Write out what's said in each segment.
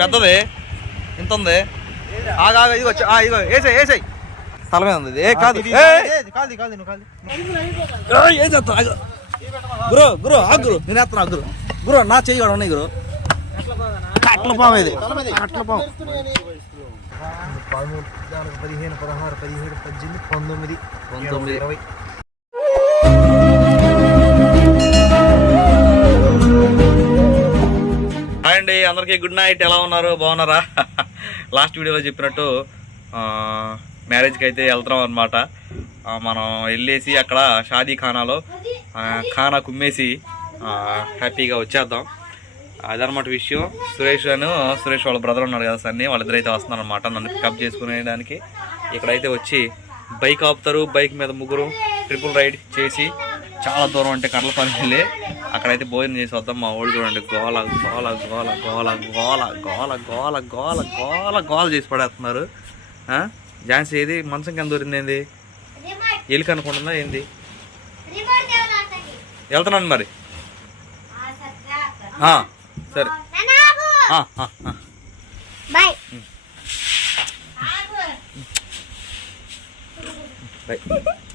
పెద్దది? ఇంత ఉంది ఆగా ఇదిగో వచ్చి- ఆ, ఇదిగో వేసాయి వేసాయి. తల మీద ఉంది ఇది. ఏ కాదు. ఏ, ఆగు. గురు గురు ఆగు. గురు నేను వేస్తున్నా ఆగు, గురు. గురు నా చెయ్యి కూడా ఉన్నాయి గురు. కట్ల పాము ఇది. కట్ల పాము పదిహేను పదహారు పదిహేడు పద్దెనిమిది పంతొమ్మిది పంతొమ్మిది. ఇరవై. అండి అందరికీ గుడ్ నైట్ ఎలా ఉన్నారు? బాగున్నారా? లాస్ట్ వీడియోలో చెప్పినట్టు మ్యారేజ్కి అయితే వెళ్తున్నాం అనమాట మనం వెళ్ళేసి అక్కడ షాదీ ఖానాలో ఖానా కుమ్మేసి హ్యాపీగా వచ్చేద్దాం. అదనమాట విషయం. సురేష్ అని సురేష్ వాళ్ళ బ్రదర్ ఉన్నారు కదా సన్ని వాళ్ళిద్దరు అయితే వస్తున్నారు అనమాట నన్ను పికప్ చేసుకునేదానికి ఇక్కడైతే వచ్చి బైక్ ఆపుతారు బైక్ మీద ముగ్గురు ట్రిపుల్ రైడ్ చేసి చాలా దూరం అంటే కడల పని వెళ్ళి అక్కడైతే భోజనం చేసి వద్దాం మా ఊళ్ళు చూడండి. గోల గోల గోల గోల గోల గోల గోల గోల గోల గోల చేసి పడేస్తున్నారు? ఝాన్సీ ఏది? మంచం కింద దూరింది ఏంది? ఎలికి అనుకుంటుందా ఏంది? వెళ్తున్నాను మరి. సరే. బాయ్. బై ఏ?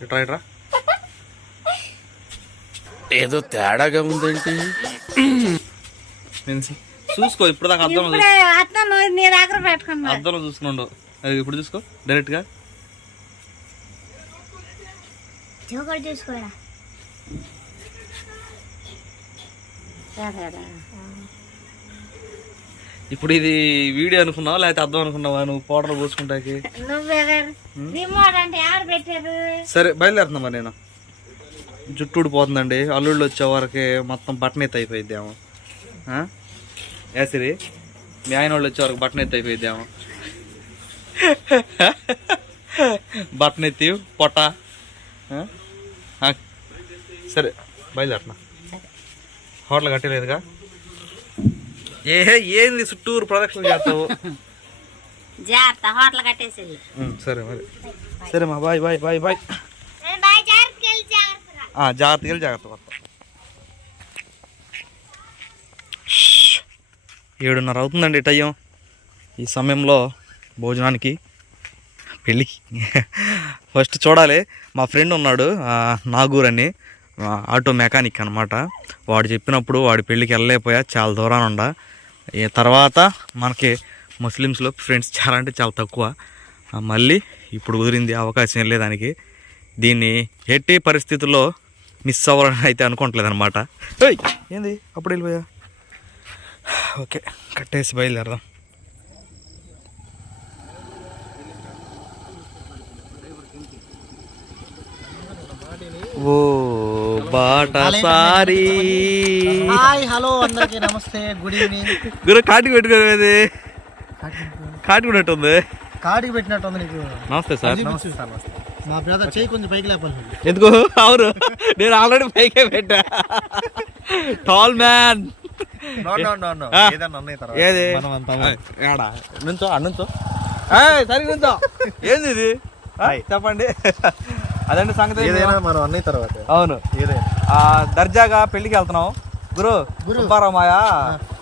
ఇట్రా ఇట్రా ఏదో తేడాగా ఉందేంటి? చూసుకో ఇప్పుడు దాకా అర్థం అర్థంలో చూసుకుండు. ఇప్పుడు చూసుకో డైరెక్ట్గా చూసుకోరా? ఇప్పుడు ఇది వీడియో అనుకున్నావా? లేకపోతే అర్థం అనుకున్నావా? నువ్వు పౌడర్ పోసుకుంటాకి? సరే బయలుదేరుతున్నా మరి నేను? జుట్టు ఊడిపోతుందండి అల్లుళ్ళు వచ్చే వరకు మొత్తం బట్టన్ ఎత్తి అయిపోయిద్దాము. ఏసిరి మీ ఆయన వాళ్ళు వచ్చే వరకు బట్టన్ ఎత్తి అయిపోయిద్దాము. బట్టన్ ఎత్తి పొట్ట. సరే బయలుదేరుతున్నా. హోటల్ కట్టలేదుగా? ఏ ఏంది చుట్టూరు ప్రదక్షిణ చేస్తావు? జాగ్రత్త హోటల్ కట్టేసి ఉమ్, సరే మరి. సరే మా బాయ్ బాయ్ బాయ్ బాయ్. జాగ్రత్తగా వెళ్ళి జాగ్రత్త పడతా ఏడున్నర అవుతుందండి టైం. ఈ సమయంలో భోజనానికి పెళ్ళికి. ఫస్ట్ చూడాలి మా ఫ్రెండ్ ఉన్నాడు నాగూర్ అని ఆటో మెకానిక్ అనమాట వాడు చెప్పినప్పుడు వాడి పెళ్ళికి వెళ్ళలేకపోయా చాలా దూరాన ఉండ తర్వాత మనకి ముస్లిమ్స్లో ఫ్రెండ్స్ చాలా అంటే చాలా తక్కువ. మళ్ళీ ఇప్పుడు కుదిరింది అవకాశం లేదానికి. దీన్ని ఎట్టి పరిస్థితుల్లో మిస్ అవ్వాలని అయితే అనుకోవట్లేదు అనమాట ఏంది? అప్పుడు వెళ్ళిపోయా? ఓకే కట్టేసి బయలుదేరదాం. ఓ బాటసారి. హాయ్ హలో అందరికీ నమస్తే గుడ్ ఈవినింగ్. గురు కాటికి పెట్టుకోలేదు కాటికి ఉన్నట్టుంది. కాడికి పెట్టినట్టు ఉంది నీకు. నమస్తే సార్. నమస్తే. సార్ మా బ్రదర్ చేయి కొంచెం పైకి లేపాలి. ఎందుకు? అవును. నేను ఆల్రెడీ పైకే పెట్టా. టాల్ మ్యాన్ ఆ. ఏది? ఏడా? నుంచో అడ నుంచో. సరి నుంచో. ఏంది ఇది? ఆ, చెప్పండి. అదండి సంగతి ఏదైనా మనం అన్నయ్య తర్వాత. అవును. ఏదైనా. ఆ, దర్జాగా పెళ్ళికి వెళ్తున్నాం గురు గురు. సుబ్బారామయ్య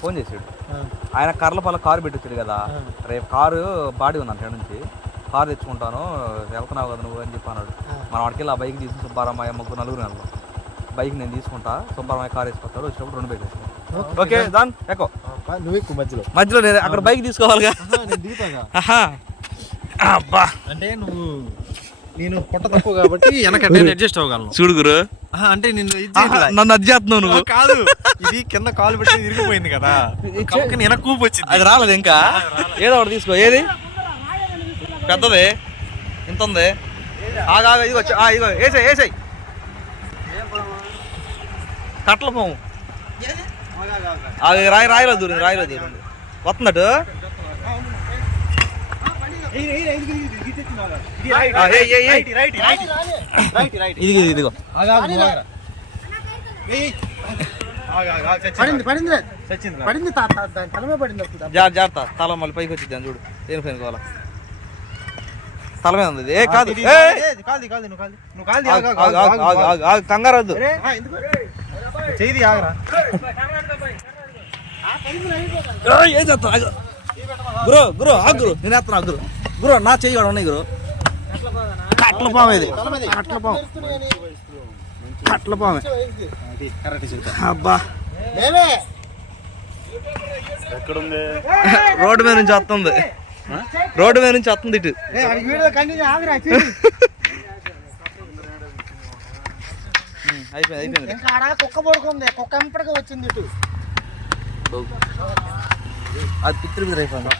ఫోన్ చేసాడు ఆయన కర్లపల్ల కారు పెట్టించాడు కదా. రేపు కారు బాడీ ఉంది అంత నుంచి. కారు తెచ్చుకుంటాను. వెళ్తున్నావు కదా నువ్వు అని చెప్పి అన్నాడు. మనం అక్కడికి వెళ్ళి ఆ బైక్ తీసుకుని సుబ్బారామయ్య ముగ్గురు నలుగురు వెళ్దాం. బైక్ నేను తీసుకుంటా. సుబ్బారామయ్య కారు వేసుకొస్తాడు. వచ్చినప్పుడు రెండు బైక్ వేసుకుంటాం. ఓకే. దాన్ ఎక్కువ నువ్వు ఎక్కువ మధ్యలో. మధ్యలో నేను అక్కడ బైక్ తీసుకోవాలిగా. అబ్బా. అంటే నువ్వు నేను పొట్ట తక్కువ కాబట్టి వెనక నేను అడ్జస్ట్ అవ్వగలను. చూడు గురు. అంటే నిన్ను. నన్ను అది చేస్తున్నావు నువ్వు. కాదు. ఇది కింద కాలు పెట్టి ఇరిగిపోయింది కదా. కమ్మకి వెనక కూపు వచ్చింది. అది రాలేదు ఇంకా. ఏదో ఒకటి తీసుకో. ఏది? పెద్దది. ఇంత ఉంది. ఆగా ఆగా, ఇదిగో వచ్చి- ఆ, ఇదిగో వేసాయి వేసాయి. కట్ల పోము అది రాయి రాయిలో దూరింది రాయిలో దూరింది. వస్తున్నట్టు ఇది ఇదిగో జార్ తల మళ్ళీ పైకి వచ్చింది అని చూడు. దేని పైన తల మీద ఉంది. ఏ కాదు. కంగారు వద్దు. చేయి ఆగరా. బ్రో బ్రో ఆగురు నేను వేస్తాను ఆగురు గురు నా చెయ్యి కూడా ఉన్నాయి గురు కట్ల పాము ఇది. కట్ల పాము కట్ల పాము అబ్బా. రోడ్డు మీద నుంచి వస్తుంది. రోడ్డు మీద నుంచి వస్తుంది ఇటు. అయిపోయింది అయిపోయింది. కుక్క పడుకుంది కుక్క ఎంపటిగా వచ్చింది ఇటు అది పిత్రి పిత్రి అయిపోయింది?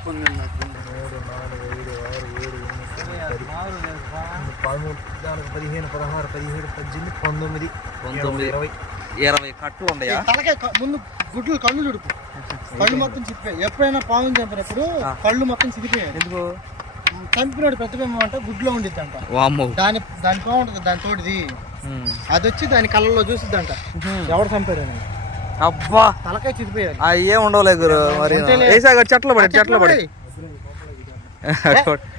పదిహేను పదహారు పదిహేడు పద్దెనిమిది పంతొమ్మిది పంతొమ్మిది ఇరవై ఇరవై కట్టలు ఉన్నాయా తలకే ముందు గుడ్లు కళ్ళు చుడుపు కళ్ళు మొత్తం చిప్పాయి ఎప్పుడైనా పాము చంపినప్పుడు కళ్ళు మొత్తం చిరిపోయాయి ఎందుకు? చంపినాడు ప్రతిబింబం అంటే గుడ్లో ఉండిద్ది అంట దాని దాని బాగుంటుంది దాని తోటిది. అది వచ్చి దాని కళ్ళల్లో చూసిద్దంట. ఎవడు చంపాడని అబ్బా. తలకాయ చిరిపోయారు అయ్యే ఉండవులే గురు మరి. చెట్లు పడి చెట్లు పడి.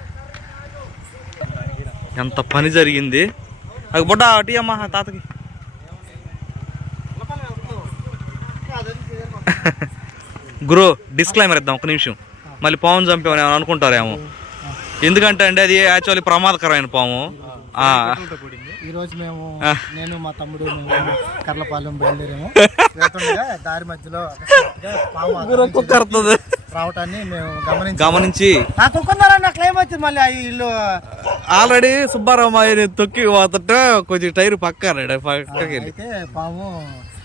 ఎంత పని జరిగింది. అది బుడ్డ అటు అమ్మా తాతకి. గురు డిస్క్లైమర్ ఇద్దాం ఒక నిమిషం. మళ్ళీ పాము చంపామని ఏమైనా అనుకుంటారేమో. ఎందుకంటే అండి అది యాక్చువల్లీ ప్రమాదకరమైన పాము. ఆ, ఈ రోజు మేము. నేను మా తమ్ముడు మేము కర్లపాలెం బయలుదేరాము. దారి మధ్యలో పాము రావటాన్ని మేము గమనించి గమనించి క్లైమ్ వచ్చింది మళ్ళీ ఆ ఇల్లు. ఆల్రెడీ సుబ్బారావు మాయని తొక్కి పోతుంటే కొంచెం టైర్ పక్క పక్కకి వెళ్ళి. అయితే పాము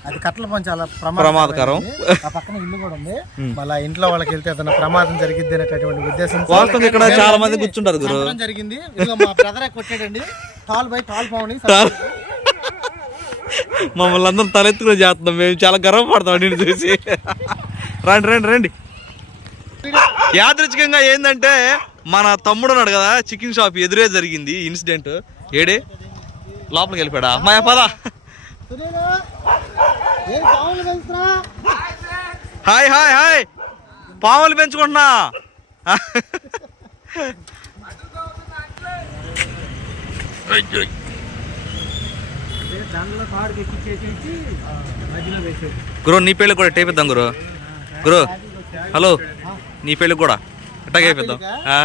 అది కట్టల పని చాలా ప్రమాదకరం. ఆ పక్కన ఇల్లు కూడా ఉంది. మళ్ళీ ఆ ఇంట్లో వాళ్ళకి వెళ్తే ఏదైనా ప్రమాదం జరిగిద్ది అనేటటువంటి ఉద్దేశం వాస్తవం ఇక్కడ చాలా మంది కూర్చుంటారు గురు. జరిగింది. ఇదిగో మా బ్రదర్ కొట్టాడండి. టాల్ బై టాల్ పావుని మమ్మల్ని అందరం తలెత్తుకుని చేస్తున్నాం. మేము చాలా గర్వపడతాం నేను చూసి. రండి రండి రండి. యాదృచ్ఛికంగా ఏంటంటే మన తమ్ముడు ఉన్నాడు కదా చికెన్ షాప్ ఎదురే జరిగింది ఇన్సిడెంట్. ఏడే? లోపలికి వెళ్ళిపోయాడా? మా పద. Hi hi hi. పాములు పెంచుకుంటున్నా. గురు నీ పేర్లు కూడా టేపిద్దాం గురు. గురు హలో. నీ పెళ్ళి కూడా? ఎట్టాగా అయిపోద్దాం ఆ.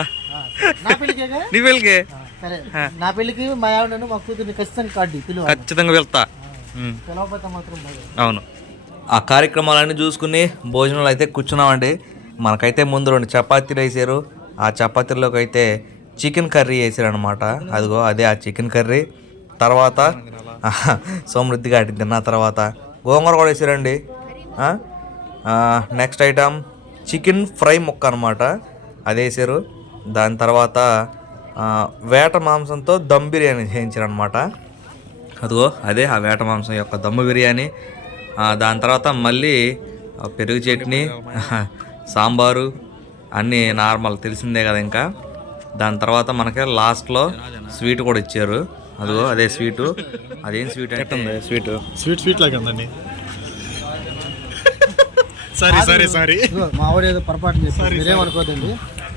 నా పెళ్ళికి? సరే. నా పెళ్ళికి మా మా కూతుర్ని ఖచ్చితంగా కార్డు పిలువ ఖచ్చితంగా వెళ్తా. పిలవకపోతే మాత్రం. అవును. ఆ కార్యక్రమాలన్నీ చూసుకుని భోజనాలు అయితే కూర్చున్నామండి. మనకైతే ముందు రెండు చపాతీలు వేసారు. ఆ చపాతీల్లోకి అయితే చికెన్ కర్రీ వేసారు అనమాట అదిగో అదే ఆ చికెన్ కర్రీ. తర్వాత సోమృద్ధి గాటి తిన్న తర్వాత గోంగూర కూడా వేసారండి. నెక్స్ట్ ఐటమ్ చికెన్ ఫ్రై ముక్క అనమాట అది వేసారు దాని తర్వాత ఆ, వేట మాంసంతో దమ్ బిర్యానీ చేయించారు అనమాట అదిగో అదే ఆ వేట మాంసం యొక్క దమ్ము బిర్యానీ. ఆ, దాని తర్వాత మళ్ళీ ఆ, పెరుగు చట్నీ సాంబారు అన్నీ నార్మల్ తెలిసిందే కదా ఇంకా. దాని తర్వాత మనకి లాస్ట్లో స్వీట్ కూడా ఇచ్చారు. అదిగో అదే స్వీటు. అదేం స్వీట్ అంటే స్వీట్? స్వీట్ స్వీట్ లాగా ఉందండి. సారీ సారీ సారీ ఇదిగో మా ఆవిడ ఏదో పొరపాటు చేశారు మీరేమనుకోదండి?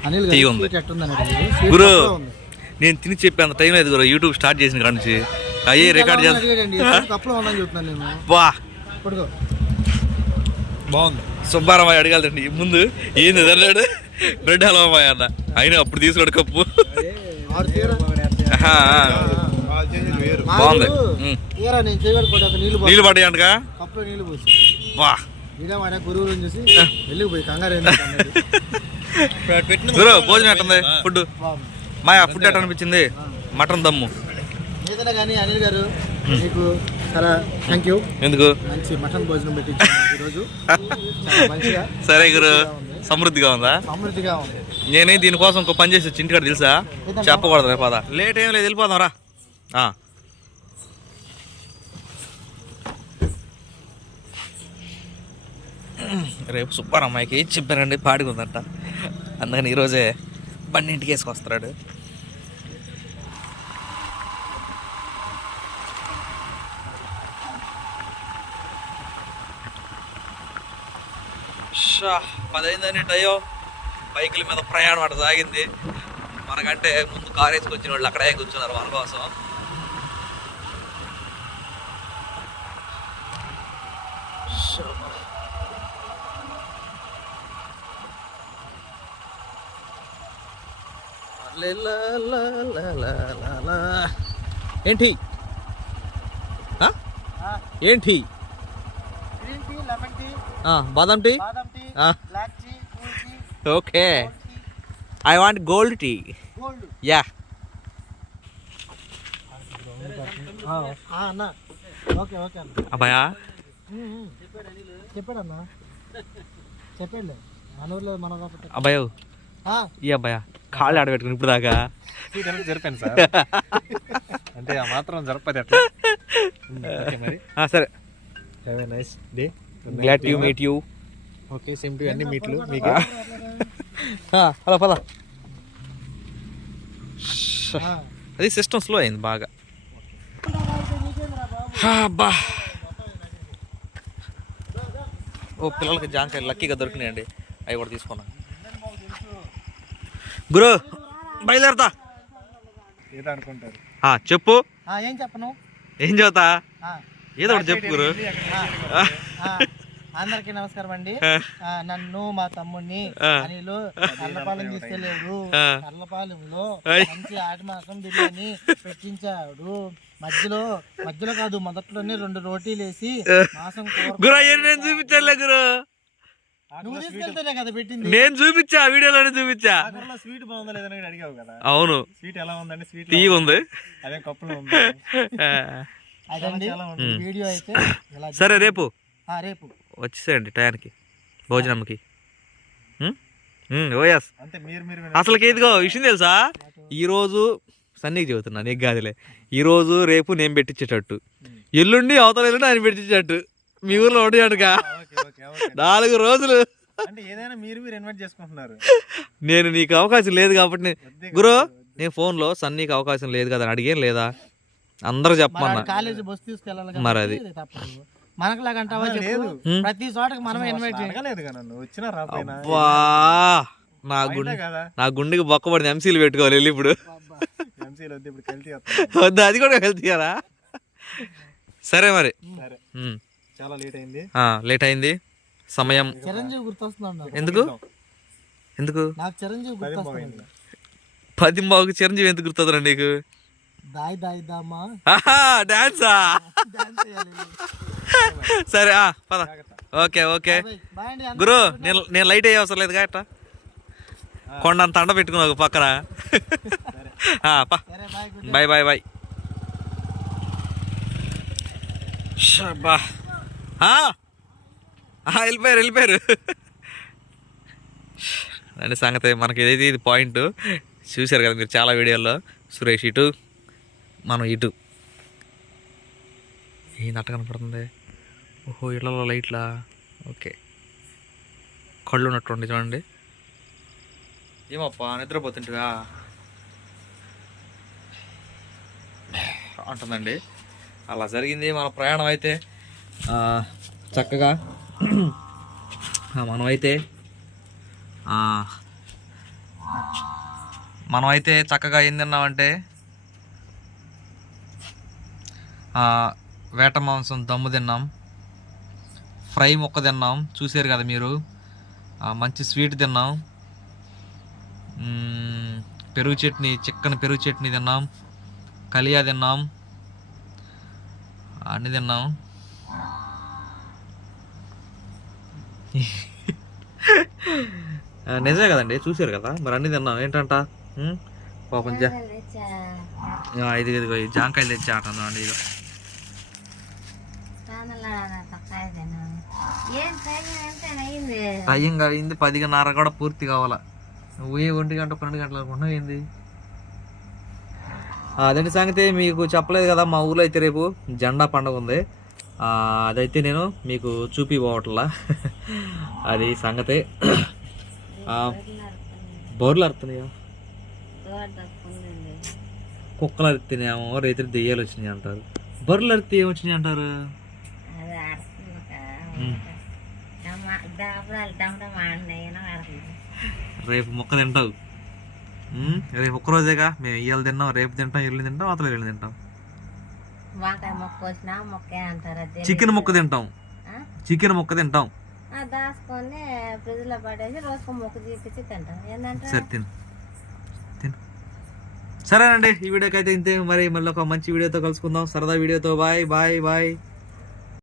అనిల్ గారు ఎట్టుందని. నేను తిని చెప్పి అంత టైం లేదు గురు. యూట్యూబ్ స్టార్ట్ చేసిన కాడ నుంచి. అయ్యే రికార్డ్ ఎలా చేస్తా ఉందని అడిగాడండి. sweet కప్పులో ఉందని చెప్తున్నాను నేను. వా బాగుంది. సుబ్బారామయ్య అడగాలండి ముందు ఏంది అన్నాడు బ్రెడ్ హల్వా అన్న. అయినా అప్పుడు తీసుకున్నాడు కప్పు. బాగుంది. నీళ్ళు నీళ్ళు పోసి. వా గురువులను చూసి వెళ్ళిపోయి కంగారు. గురు భోజనం ఎట్టుంది? ఫుడ్. మాయా ఫుడ్ ఎట్ట అనిపించింది? మటన్ దమ్ము. ఏదైనా కానీ అనిల్ గారు మీకు చాలా థ్యాంక్ యూ ఎందుకు? మంచి మటన్ భోజనం పెట్టించారు నాకు ఈరోజు. చాలా మంచిగా. సరే గురు సమృద్ధిగా ఉందా? సమృద్ధిగా ఉంది. నేనే దీనికోసం ఇంకో పని చేసి వచ్చి ఇంటికాడ తెలుసా? చెప్పకూడదు రేపు పద. లేట్ ఏం లేదు వెళ్ళిపోదాం రా. రేపు సూపర్ అమ్మాయికి చెప్పారండి? పాడిగా ఉందంట. అందుకని ఈరోజే బండి ఇంటికి వేసుకొస్తున్నాడు. షా పదైందని టయో. బైకుల మీద ప్రయాణం అటు సాగింది. మనకంటే ముందు కారు వేసుకొచ్చిన వాళ్ళు అక్కడే కూర్చున్నారు వాళ్ళ కోసం. ఏంటి? ఏంటి? బాదం tea? Okay. I want gold tea. Yeah. అన్న. ఓకే ఓకే అన్న. అబ్బాయా? చెప్పాడు అన్న. చెప్పాడులే. మన ఊర్లో మన అబ్బాయో ఈ అబ్బాయా? కాళ్ళు ఆడబెట్టుకుని ఇప్పుడు దాకా. జరిపాను సార్. అంటే ఆ మాత్రం జరపది అట్లా. ఓకే మరి. ఆ, సరే. Have a nice day glad you meet you okay same to అన్ని మీట్లు మీకు. హలో పద అది సిస్టమ్ స్లో అయింది బాగా. హా, అబ్బా ఓ పిల్లలకి జాంకాయలు లక్కీగా దొరికినాయండి. అవి కూడా తీసుకున్నా గురు బయలుదేరతా. ఏదో అనుకుంటారు ఆ, చెప్పు. ఏం చెప్పను? ఏం చదువుతా? ఏదో ఒకటి చెప్పు గురు. ఆ, ఆ, అందరికీ నమస్కారం అండి. నన్ను మా తమ్ముడిని. అనిలు కర్లపాలెం తీసుకెళ్ళాడు. ఆయ్. మంచి ఆట మాసం బిర్యానీ పెట్టించాడు. మధ్యలో మధ్యలో కాదు మొదట్లోనే రెండు రోటీలు వేసి మాసం కూర గురు చూపించాలే గురు. నువ్వు తీసుకెళ్తేనే కదా పెట్టింది. నేను చూపించా వీడియోలోనే చూపించా. ఆఖరిలో స్వీట్ బాగుందా లేదని కూడా అడిగావు కదా. అవును. స్వీట్ ఎలా ఉందండి? స్వీట్ తీయ ఉంది? అదే కప్పులో ఉంది. ఆ, అదండి. చాలా ఈ వీడియో అయితే ఇలా సరే రేపు. ఆ, రేపు. వచ్చేసేయండి టయానికి భోజనంకి. ఓఎస్ అంతే మీరు మీరు అసలు ఇదిగో విషయం తెలుసా? ఈరోజు సన్నీకి చెబుతున్నా నీకు కాదులే. ఈరోజు రేపు నేను పెట్టించేటట్టు. ఎల్లుండి అవతల ఎల్లుండి ఆయన పెట్టించేటట్టు. మీ ఊర్లో ఓకే నాలుగు రోజులు. అంటే ఏదైనా మీరు మీరు ఇన్వైట్ చేసుకుంటున్నారు. నేను నీకు అవకాశం లేదు కాబట్టి గురు నేను ఫోన్లో సన్నీకి అవకాశం లేదు కదా అని అడిగేం లేదా? అందరూ చెప్పమన్నా. కాలేజీ బస్ తీసుకెళ్ళాలి మరి అది. లేదు. ప్రతి చోటకి ఇన్వైట్ కదా నన్ను. వచ్చినా నా గుండె నా గుండెకి బొక్కబడిన ఎంసీలు పెట్టుకోవాలి వెళ్ళి ఇప్పుడు. ఎంసీలు వద్దు అది కూడా వెళ్తారా సరే మరి. చాలా లేట్ అయింది. ఆ, లేట్ అయింది. సమయం. చిరంజీవి. ఎందుకు? ఎందుకు? నాకు చిరంజీవి పది బాగుకి చిరంజీవి ఎందుకు గుర్తుందిరా నీకు? దాయి దాయి దామా. ఆహా డాన్సా సరే ఆ, పద. Okay okay. గురు నేను నేను లైట్ అయ్యే అవసరం లేదు గట్ట కొండంత అండ పెట్టుకున్నా ఒక పక్కన. బాయ్ బాయ్ బాయ్ ఆ, వెళ్ళిపోయారు వెళ్ళిపోయారు. అంటే సంగతి మనకి ఏదైతే ఇది పాయింట్ చూశారు కదా మీరు చాలా వీడియోల్లో. సురేష్ ఇటు మనం ఇటు. ఏం నట్ట కనపడుతుంది? ఓహో ఇళ్ళలో లైట్లా? ఓకే. కళ్ళు ఉన్నట్టుండి చూడండి. ఏమప్పా నిద్రపోతుంటివా? అంటుందండి. అలా జరిగింది మన ప్రయాణం అయితే. చక్కగా మనమైతే మనమైతే చక్కగా ఏం తిన్నామంటే వేట మాంసం దమ్ము తిన్నాం ఫ్రై ముక్క తిన్నాం చూసారు కదా మీరు మంచి స్వీట్ తిన్నాం పెరుగు చట్నీ చిక్కని పెరుగు చట్నీ తిన్నాం కలియా తిన్నాం అన్నీ తిన్నాం. నిజమే కదండి చూసారు కదా మరి అన్నీ తిన్నాం. ఏంటంట? పాపం జా ఇది ఇదిగో జాంకాయలు తెచ్చా అంటున్నా అండి ఇదిగో టైం అయింది పదిన్నర కూడా పూర్తి కావాలా. నువ్వు ఏ ఒంటి గంట పన్నెండు గంటలు అనుకుంటున్నావు ఏంది? అదండి సంగతి? మీకు చెప్పలేదు కదా మా ఊర్లో అయితే రేపు జెండా పండుగ ఉంది. అదైతే నేను మీకు చూపి పోవట్లా అది సంగతి. బోర్లు అరుతున్నాయా? కుక్కలు అరుతున్నాయేమో రైతులు దెయ్యాలు వచ్చినాయి అంటారు. బర్రెలు అరితే ఏమొచ్చినాయి అంటారు? రేపు మొక్క తింటావు. రేపు ఒక్కరోజేగా మేము ఇవాళ తిన్నాం రేపు తింటాం ఎల్లుండి తింటాం అతను ఎల్లుండి తింటాం. చికెన్ ముక్క తింటాం? చికెన్ ముక్క తింటాం. దాచుకొని ఫ్రిడ్జ్లో పడేసి రోజుకు మొక్క తీపిచ్చి తింటాం. ఏంటంటే సరే తిను. తిను. సరేనండి ఈ వీడియోకి అయితే ఇంతే. మరి మళ్ళీ ఒక మంచి వీడియోతో కలుసుకుందాం. సరదా వీడియోతో. Bye bye bye.